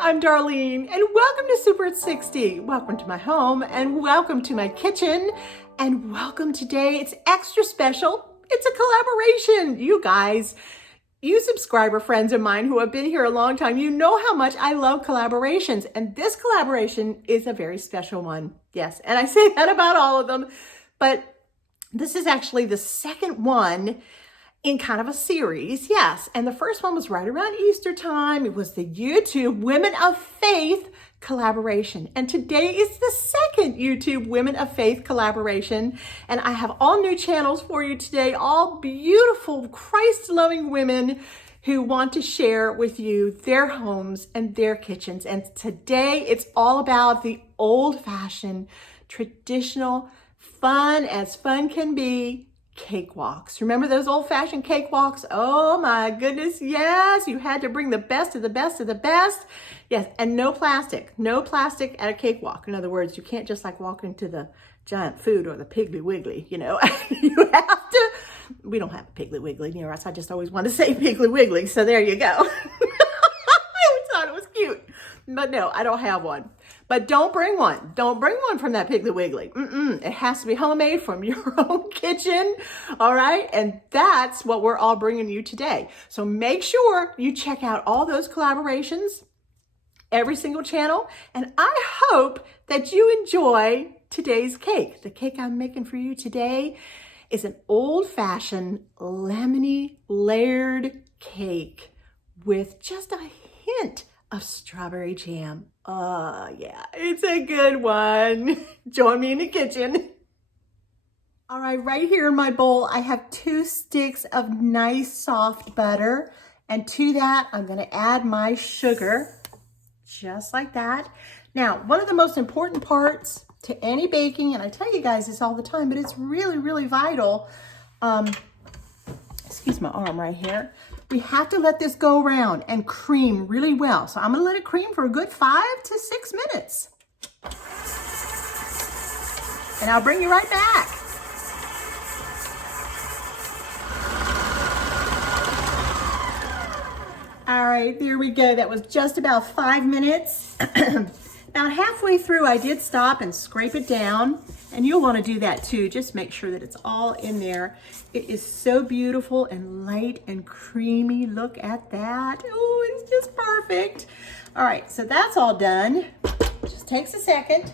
I'm Darlene, and welcome to Super at 60. Welcome to my home, and welcome to my kitchen, and welcome today. It's extra special. It's a collaboration. You guys, you subscriber friends of mine who have been here a long time, you know how much I love collaborations, and this collaboration is a very special one. Yes, and I say that about all of them, but this is actually the second one in kind of a series, yes. And the first one was right around Easter time. It was the YouTube Women of Faith collaboration. And today is the second YouTube Women of Faith collaboration. And I have all new channels for you today, all beautiful Christ-loving women who want to share with you their homes and their kitchens. And today it's all about the old-fashioned, traditional, fun as fun can be, cakewalks. Remember those old-fashioned cakewalks? Oh my goodness, yes. You had to bring the best of the best of the best. Yes, and no plastic at a cakewalk. In other words, you can't just like walk into the Giant Food or the Piggly Wiggly, you know. You have to, we don't have a Piggly Wiggly near us. I just always want to say Piggly Wiggly, so there you go. I always thought it was cute, but no, I don't have one. But don't bring one. Don't bring one from that Piggly Wiggly. It has to be homemade from your own kitchen, all right? And that's what we're all bringing you today. So make sure you check out all those collaborations, every single channel, and I hope that you enjoy today's cake. The cake I'm making for you today is an old-fashioned lemony layered cake with just a hint of strawberry jam. Oh yeah, it's a good one. Join me in the kitchen. All right, right here in my bowl, I have 2 sticks of nice soft butter. And to that, I'm gonna add my sugar, just like that. Now, one of the most important parts to any baking, and I tell you guys this all the time, but it's really, really vital. Excuse my arm right here. We have to let this go around and cream really well. So I'm gonna let it cream for a good 5 to 6 minutes. And I'll bring you right back. All right, there we go. That was just about 5 minutes. About halfway through, I did stop and scrape it down. And you'll want to do that too. Just make sure that it's all in there. It is so beautiful and light and creamy. Look at that. Oh, it's just perfect. All right, so that's all done. Just takes a second.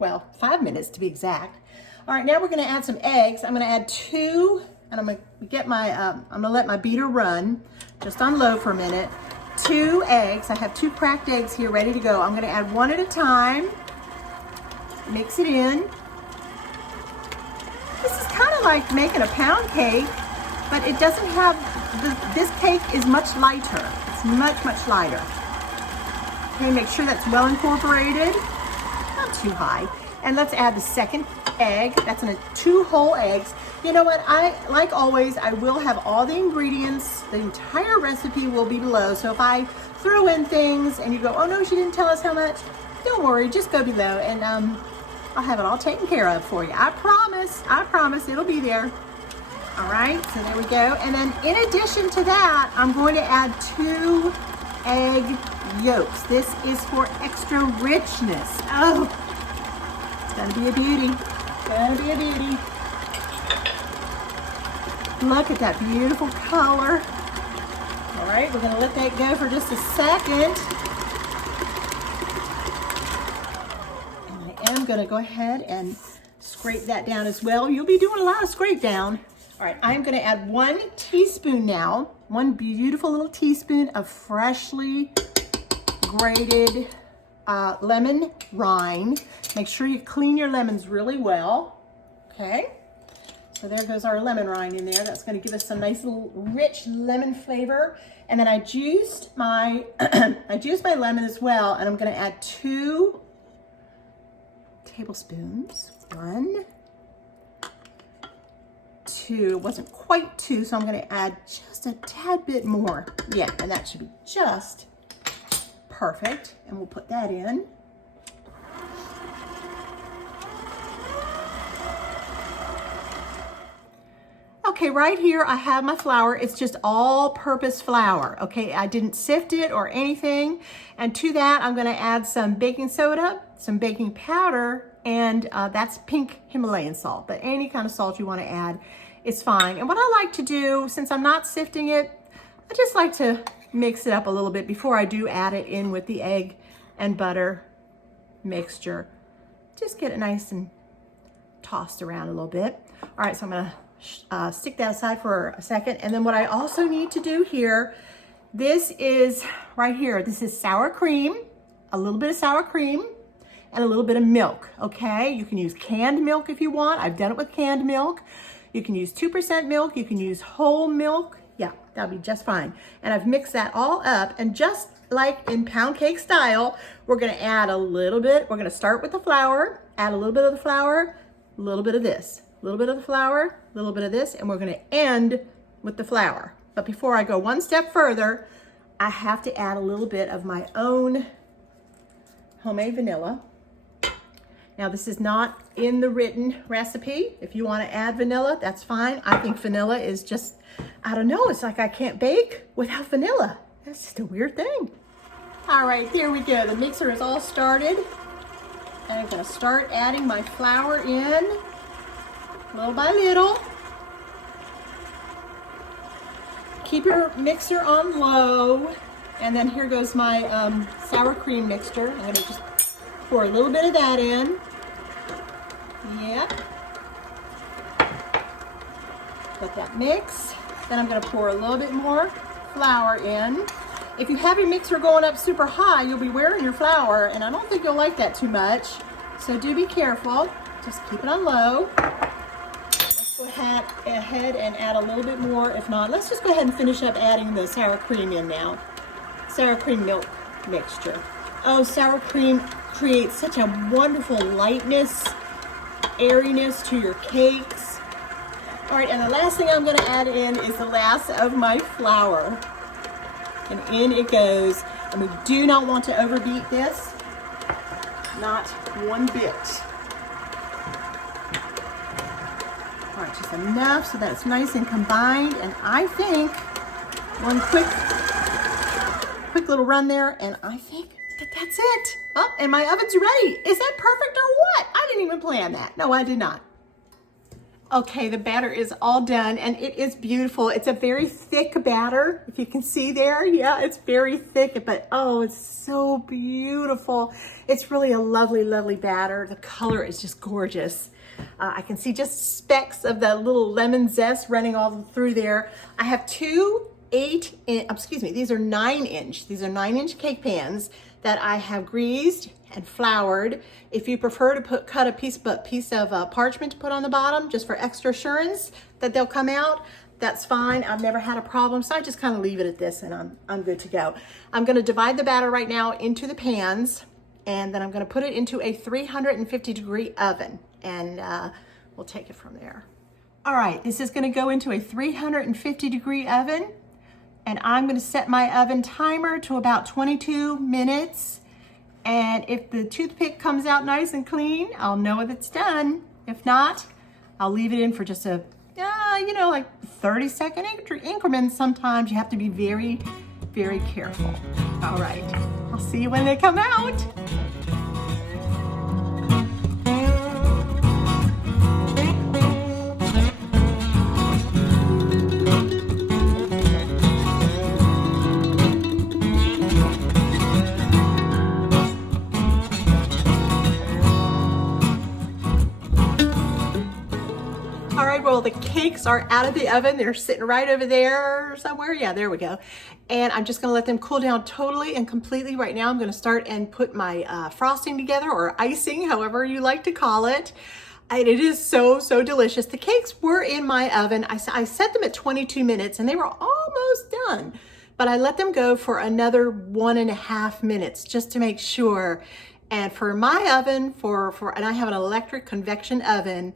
Well, 5 minutes to be exact. All right, now we're gonna add some eggs. I'm gonna add 2, and I'm gonna get my, I'm gonna let my beater run just on low for a minute. 2 eggs. I have 2 cracked eggs here ready to go. I'm gonna add 1 at a time. Mix it in. This is kind of like making a pound cake, but it doesn't have, this cake is much lighter. It's much, much lighter. Okay, make sure that's well incorporated, not too high. And let's add the second egg. That's 2 whole eggs. You know what, like always, I will have all the ingredients. The entire recipe will be below. So if I throw in things and you go, oh no, she didn't tell us how much, don't worry, just go below and I'll have it all taken care of for you. I promise it'll be there. All right, so there we go. And then in addition to that, I'm going to add 2 egg yolks. This is for extra richness. Oh, it's gonna be a beauty. Gonna be a beauty. Look at that beautiful color. All right, we're gonna let that go for just a second. I'm gonna go ahead and scrape that down as well. You'll be doing a lot of scrape down. All right, I'm gonna add 1 teaspoon now, 1 beautiful little teaspoon of freshly grated lemon rind. Make sure you clean your lemons really well, okay? So there goes our lemon rind in there. That's gonna give us some nice little rich lemon flavor. And then I juiced my, I juiced my lemon as well, and I'm gonna add 2 tablespoons. 1, 2, it wasn't quite 2, so I'm gonna add just a tad bit more. Yeah, and that should be just perfect. And we'll put that in. Okay, right here I have my flour. It's just all-purpose flour, okay? I didn't sift it or anything. And to that, I'm gonna add some baking soda, some baking powder, and that's pink Himalayan salt. But any kind of salt you wanna add is fine. And what I like to do, since I'm not sifting it, I just like to mix it up a little bit before I do add it in with the egg and butter mixture. Just get it nice and tossed around a little bit. All right, so I'm gonna stick that aside for a second. And then what I also need to do here, this is right here, this is sour cream, a little bit of sour cream, and a little bit of milk, okay? You can use canned milk if you want. I've done it with canned milk. You can use 2% milk, you can use whole milk. Yeah, that'll be just fine. And I've mixed that all up, and just like in pound cake style, we're gonna add a little bit. We're gonna start with the flour, add a little bit of the flour, a little bit of this, a little bit of the flour, a little bit of this, and we're gonna end with the flour. But before I go one step further, I have to add a little bit of my own homemade vanilla. Now this is not in the written recipe. If you wanna add vanilla, that's fine. I think vanilla is just, I don't know, it's like I can't bake without vanilla. That's just a weird thing. All right, there we go. The mixer is all started. And I'm gonna start adding my flour in little by little. Keep your mixer on low. And then here goes my sour cream mixture. I'm gonna just pour a little bit of that in. Yep. Let that mix. Then I'm gonna pour a little bit more flour in. If you have your mixer going up super high, you'll be wearing your flour, and I don't think you'll like that too much. So do be careful. Just keep it on low. Let's go ahead and add a little bit more. If not, let's just go ahead and finish up adding the sour cream in now. Sour cream milk mixture. Oh, sour cream creates such a wonderful lightness, airiness to your cakes. All right, and the last thing I'm gonna add in is the last of my flour. And in it goes. And we do not want to overbeat this. Not one bit. All right, just enough so that it's nice and combined. And I think one quick little run there, and I think that's it. Oh, and my oven's ready. Is that perfect or what? I didn't even plan that. No, I did not. Okay, the batter is all done, and it is beautiful. It's a very thick batter, if you can see there. Yeah, it's very thick, but oh, it's so beautiful. It's really a lovely, lovely batter. The color is just gorgeous. I can see just specks of the little lemon zest running all through there. I have two these are 9-inch. These are 9-inch cake pans that I have greased and floured. If you prefer to cut a piece of parchment to put on the bottom, just for extra assurance that they'll come out, that's fine. I've never had a problem, so I just kind of leave it at this, and I'm good to go. I'm going to divide the batter right now into the pans, and then I'm going to put it into a 350-degree oven, and we'll take it from there. All right, this is going to go into a 350-degree oven, and I'm going to set my oven timer to about 22 minutes. And if the toothpick comes out nice and clean, I'll know that it's done. If not, I'll leave it in for just a, like 30-second increments. Sometimes you have to be very, very careful. All right, I'll see you when they come out. Well, the cakes are out of the oven. They're sitting right over there somewhere. Yeah, there we go. And I'm just gonna let them cool down totally and completely. Right now, I'm gonna start and put my frosting together, or icing, however you like to call it. And it is so, so delicious. The cakes were in my oven. I set them at 22 minutes and they were almost done. But I let them go for another 1.5 minutes just to make sure. And for my oven, and I have an electric convection oven,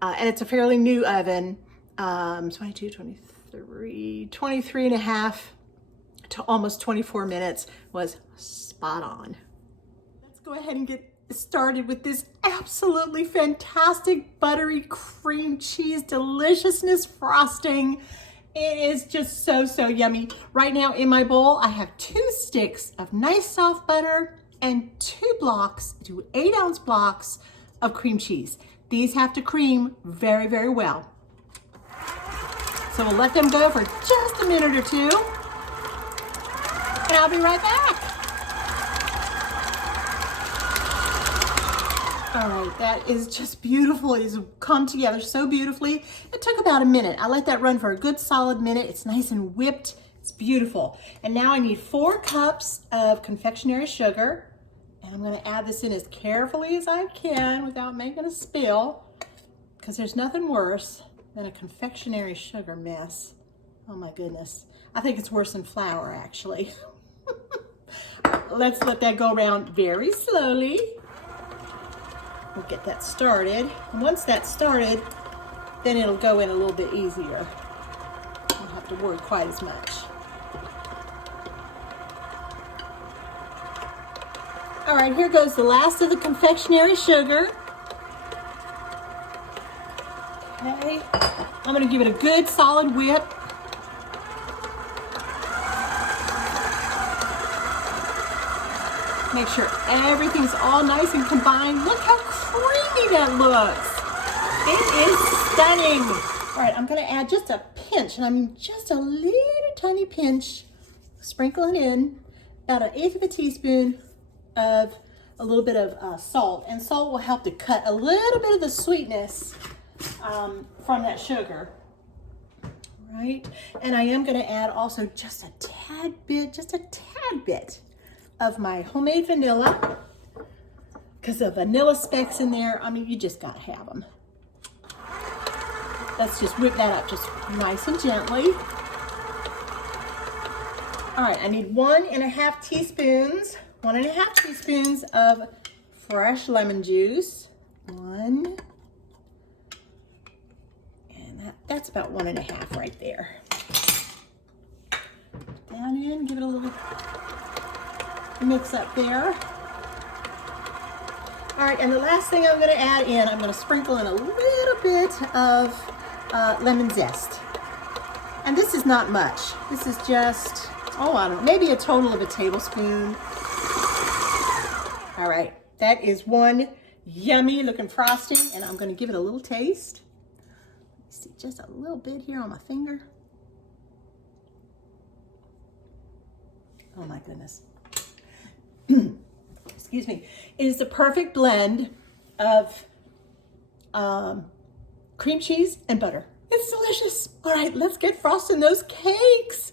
and it's a fairly new oven, 22, 23 and a half to almost 24 minutes was spot on. Let's go ahead and get started with this absolutely fantastic buttery cream cheese deliciousness frosting. It is just so, so yummy. Right now in my bowl, I have 2 sticks of nice soft butter and 2 8-ounce blocks of cream cheese. These have to cream very, very well. So we'll let them go for just a minute or 2, and I'll be right back. All right, that is just beautiful. It has come together so beautifully. It took about a minute. I let that run for a good solid minute. It's nice and whipped. It's beautiful. And now I need 4 cups of confectionery sugar. And I'm gonna add this in as carefully as I can without making a spill, because there's nothing worse than a confectionery sugar mess. Oh my goodness. I think it's worse than flour, actually. Let's let that go around very slowly. We'll get that started. And once that's started, then it'll go in a little bit easier. You don't have to worry quite as much. All right, here goes the last of the confectionery sugar. Okay, I'm gonna give it a good solid whip. Make sure everything's all nice and combined. Look how creamy that looks. It is stunning. All right, I'm gonna add just a pinch, and I mean just a little tiny pinch, sprinkle it in, about 1/8 of a teaspoon of a little bit of salt. And salt will help to cut a little bit of the sweetness from that sugar. Right? And I am gonna add also just a tad bit of my homemade vanilla, because the vanilla specks in there, I mean, you just gotta have them. Let's just whip that up just nice and gently. All right, I need 1.5 teaspoons of fresh lemon juice. And that's about 1.5 right there. Down in, give it a little mix up there. All right, and the last thing I'm gonna add in, I'm gonna sprinkle in a little bit of lemon zest. And this is not much. This is just, I don't know, maybe a total of a tablespoon. All right, that is one yummy looking frosting, and I'm gonna give it a little taste. See, just a little bit here on my finger. Oh my goodness. Excuse me. It is the perfect blend of cream cheese and butter. It's delicious. All right, let's get frosting those cakes.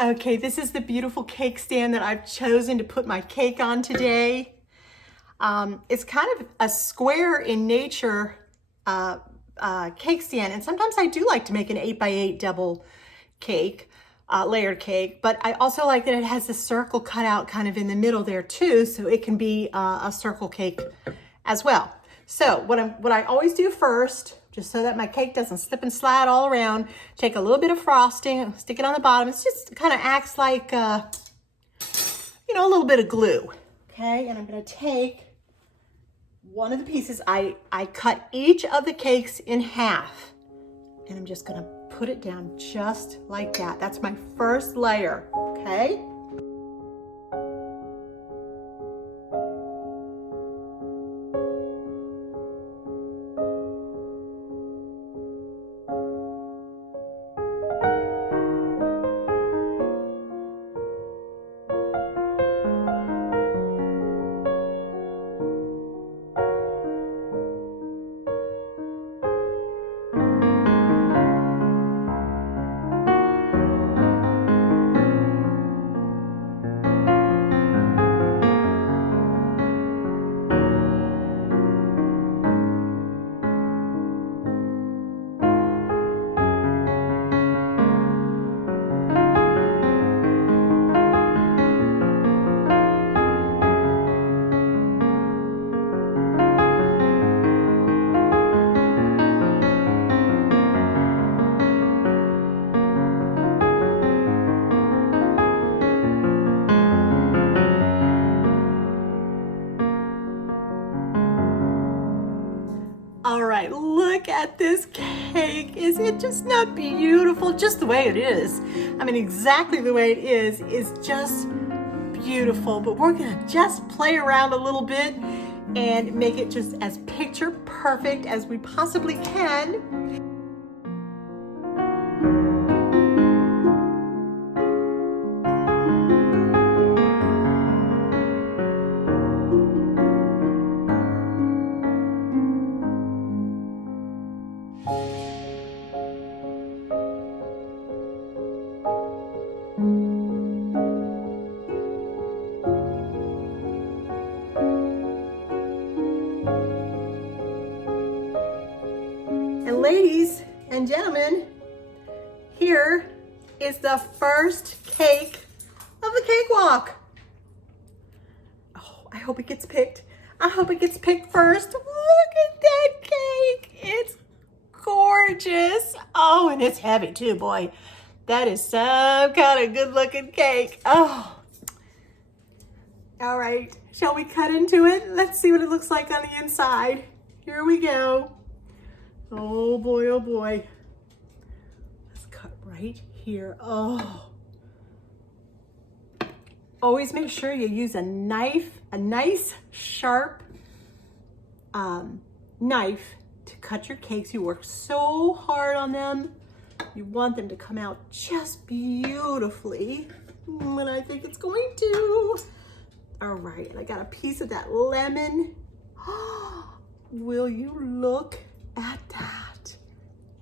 Okay, this is the beautiful cake stand that I've chosen to put my cake on today. It's kind of a square in nature cake stand, and sometimes I do like to make an 8x8 double cake, layered cake, but I also like that it has a circle cut out kind of in the middle there too, so it can be a circle cake as well. So what I always do first, just so that my cake doesn't slip and slide all around, take a little bit of frosting, stick it on the bottom. It just kind of acts like, a little bit of glue, okay? And I'm gonna take one of the pieces, I cut each of the cakes in half, and I'm just gonna put it down just like that. That's my first layer, okay? this cake. Is it just not beautiful? Just the way it is. I mean, exactly the way it is just beautiful. But we're gonna just play around a little bit and make it just as picture perfect as we possibly can. And ladies and gentlemen, here is the first cake of the cakewalk. Oh, I hope it gets picked. I hope it gets picked first. Look at that cake. It's gorgeous. Oh, and it's heavy too, boy. That is some kind of good looking cake. Oh. All right, shall we cut into it? Let's see what it looks like on the inside. Here we go. Oh boy, oh boy. Let's cut right here. Oh. Always make sure you use a knife, a nice sharp knife to cut your cakes. You work so hard on them. You want them to come out just beautifully. And I think it's going to. All right, I got a piece of that lemon. Will you look at that?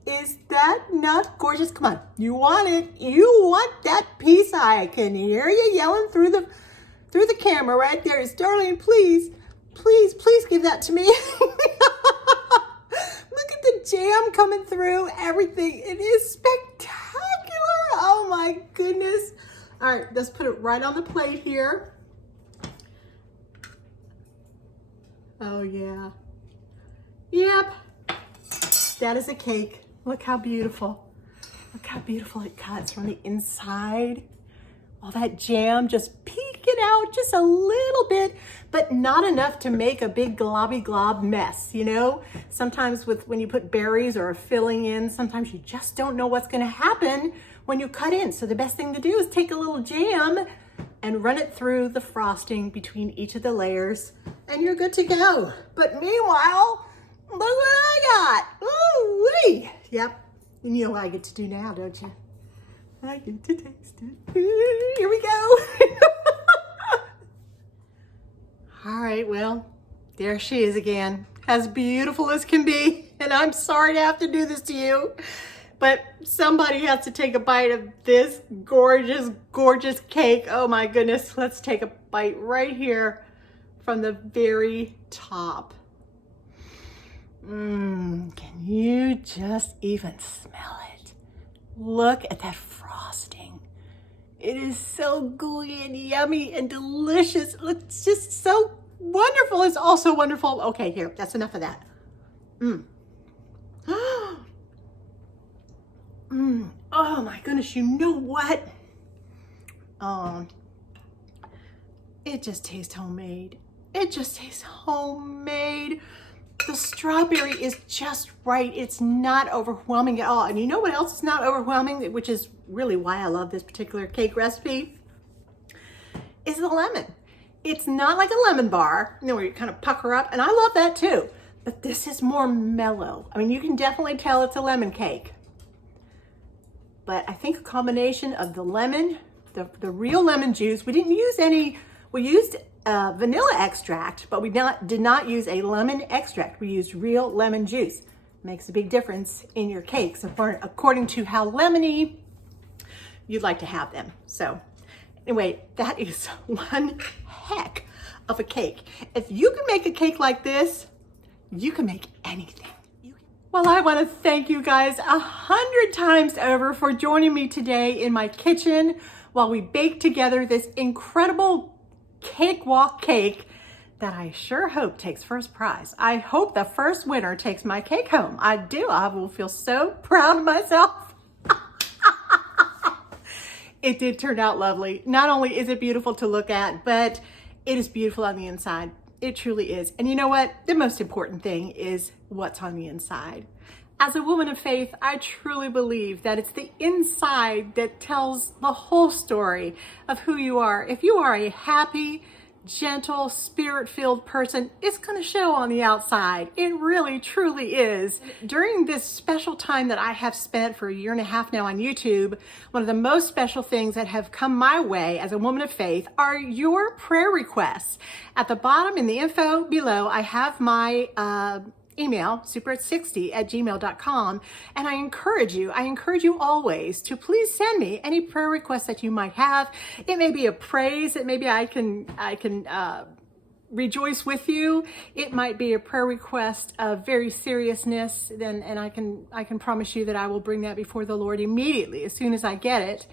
Is that not gorgeous? Come on, you want it. You want that piece. I can hear you yelling through the camera right there. It's Darlene, please, please, please give that to me. Look at the jam coming through, everything. It is spectacular. Oh my goodness. All right, let's put it right on the plate here. Oh yeah. Yep. That is a cake. Look how beautiful. Look how beautiful it cuts from the inside. All that jam just peeking out just a little bit, but not enough to make a big globby glob mess, you know? Sometimes when you put berries or a filling in, sometimes you just don't know what's gonna happen when you cut in. So the best thing to do is take a little jam and run it through the frosting between each of the layers, and you're good to go. But meanwhile, look what I got. Ooh-wee. Yep, you know what I get to do now, don't you? I get to taste it. Here we go. All right, well, there she is again, as beautiful as can be. And I'm sorry to have to do this to you, but somebody has to take a bite of this gorgeous, gorgeous cake. Oh my goodness. Let's take a bite right here from the very top. Can you just even smell it? Look at that frosting. It is so gooey and yummy and delicious. It looks just so wonderful. It's also wonderful. Okay, here, that's enough of that. Oh my goodness, you know what? It just tastes homemade. It just tastes homemade. The strawberry is just right. It's not overwhelming at all. And you know what else is not overwhelming, which is really why I love this particular cake recipe, is the lemon. It's not like a lemon bar, you know, where you kind of pucker up, and I love that too. But this is more mellow. I mean, you can definitely tell it's a lemon cake. But I think a combination of the lemon, the real lemon juice, we didn't use any, we used vanilla extract, but we did not use a lemon extract. We used real lemon juice. Makes a big difference in your cakes according to how lemony you'd like to have them. So anyway, that is one heck of a cake. If you can make a cake like this, you can make anything. Well, I want to thank you guys 100 times over for joining me today in my kitchen while we bake together this incredible cakewalk cake that I sure hope takes first prize. I hope the first winner takes my cake home. I do. I will feel so proud of myself. It did turn out lovely. Not only is it beautiful to look at, but it is beautiful on the inside. It truly is. And you know what? The most important thing is what's on the inside. As a woman of faith, I truly believe that it's the inside that tells the whole story of who you are. If you are a happy, gentle, spirit-filled person, it's going to show on the outside. It really, truly is. During this special time that I have spent for a year and a half now on YouTube, one of the most special things that have come my way as a woman of faith are your prayer requests. At the bottom in the info below, I have my email, super60@gmail.com, and I encourage you always to please send me any prayer requests that you might have. It may be a praise, it may be I can rejoice with you. It might be a prayer request of very seriousness, and I can promise you that I will bring that before the Lord immediately as soon as I get it.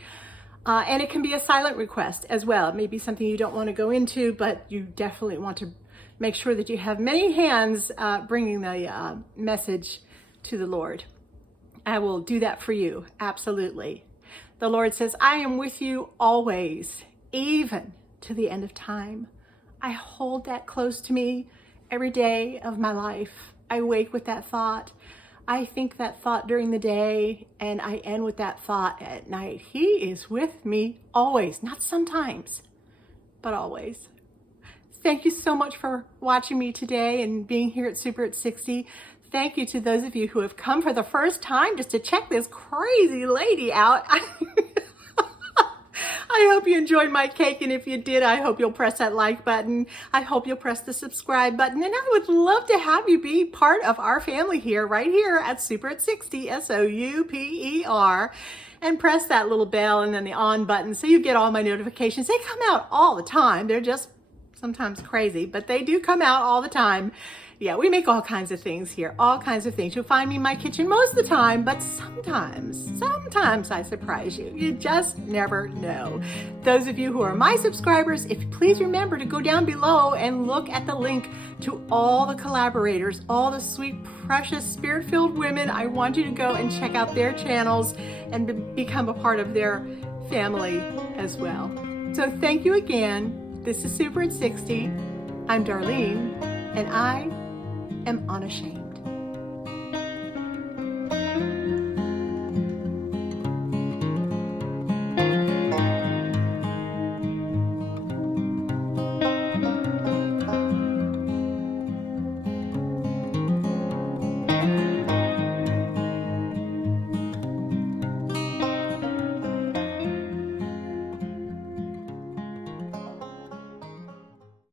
And it can be a silent request as well. It may be something you don't want to go into, but you definitely want to make sure that you have many hands bringing the message to the Lord. I will do that for you, absolutely. The Lord says, I am with you always, even to the end of time. I hold that close to me every day of my life. I wake with that thought. I think that thought during the day, and I end with that thought at night. He is with me always, not sometimes, but always. Thank you so much for watching me today and being here at Super at 60. Thank you to those of you who have come for the first time just to check this crazy lady out. I hope you enjoyed my cake, and if you did, I hope you'll press that like button. I hope you'll press the subscribe button, and I would love to have you be part of our family here, right here at Super at 60, SOUPER, and press that little bell and then the on button so you get all my notifications. They come out all the time. They're just sometimes crazy, but they do come out all the time. Yeah, we make all kinds of things here, all kinds of things. You'll find me in my kitchen most of the time, but sometimes I surprise you. You just never know. Those of you who are my subscribers, if you please remember to go down below and look at the link to all the collaborators, all the sweet, precious, spirit-filled women. I want you to go and check out their channels and become a part of their family as well. So thank you again. This is Super at 60. I'm Darlene, and I am unashamed.